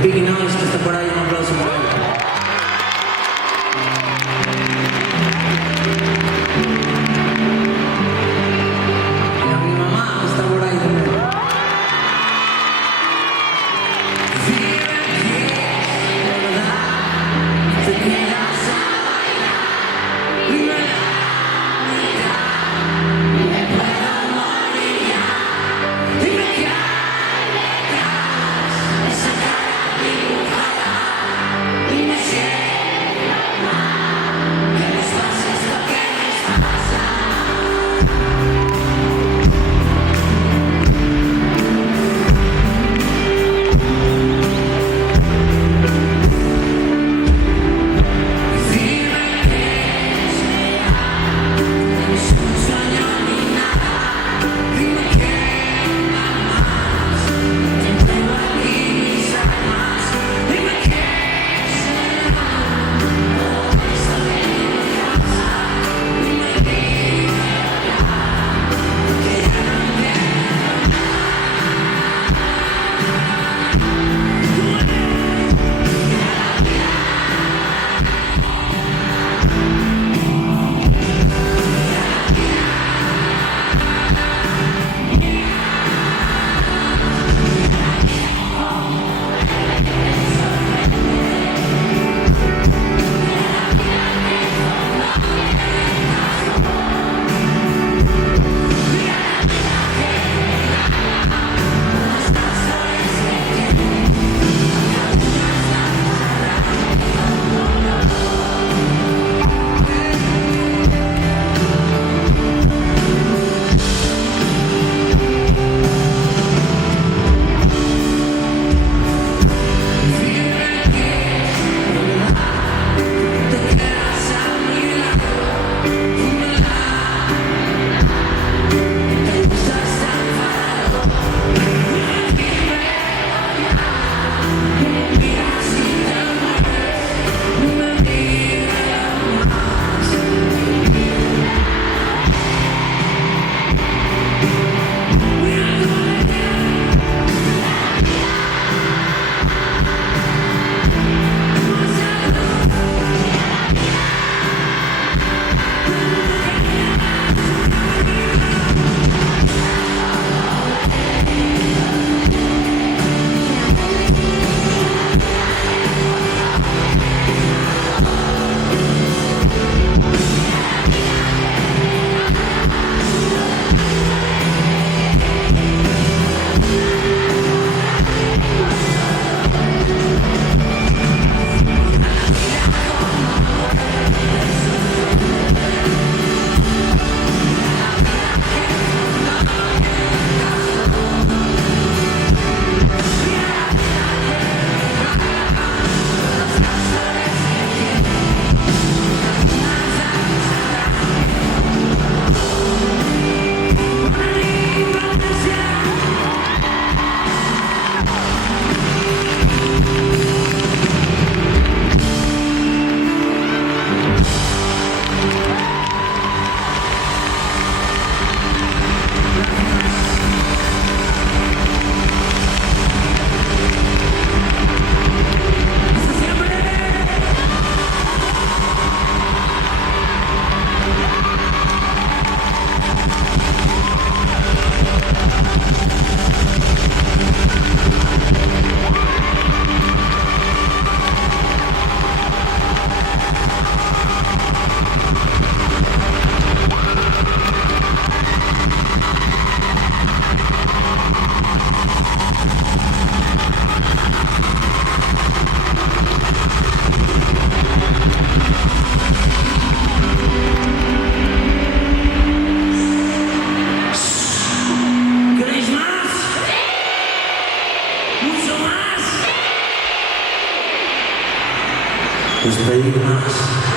El Big Noise que está por ahí, un aplauso para él. Y a mi mamá que está por ahí también. Te quedas a bailar, me la mitad, me puedo morir ya. Dime qué hay detrás, esa cara dibujada, y me siento mal, que les pasa es lo que les pasa. Pues pedir más.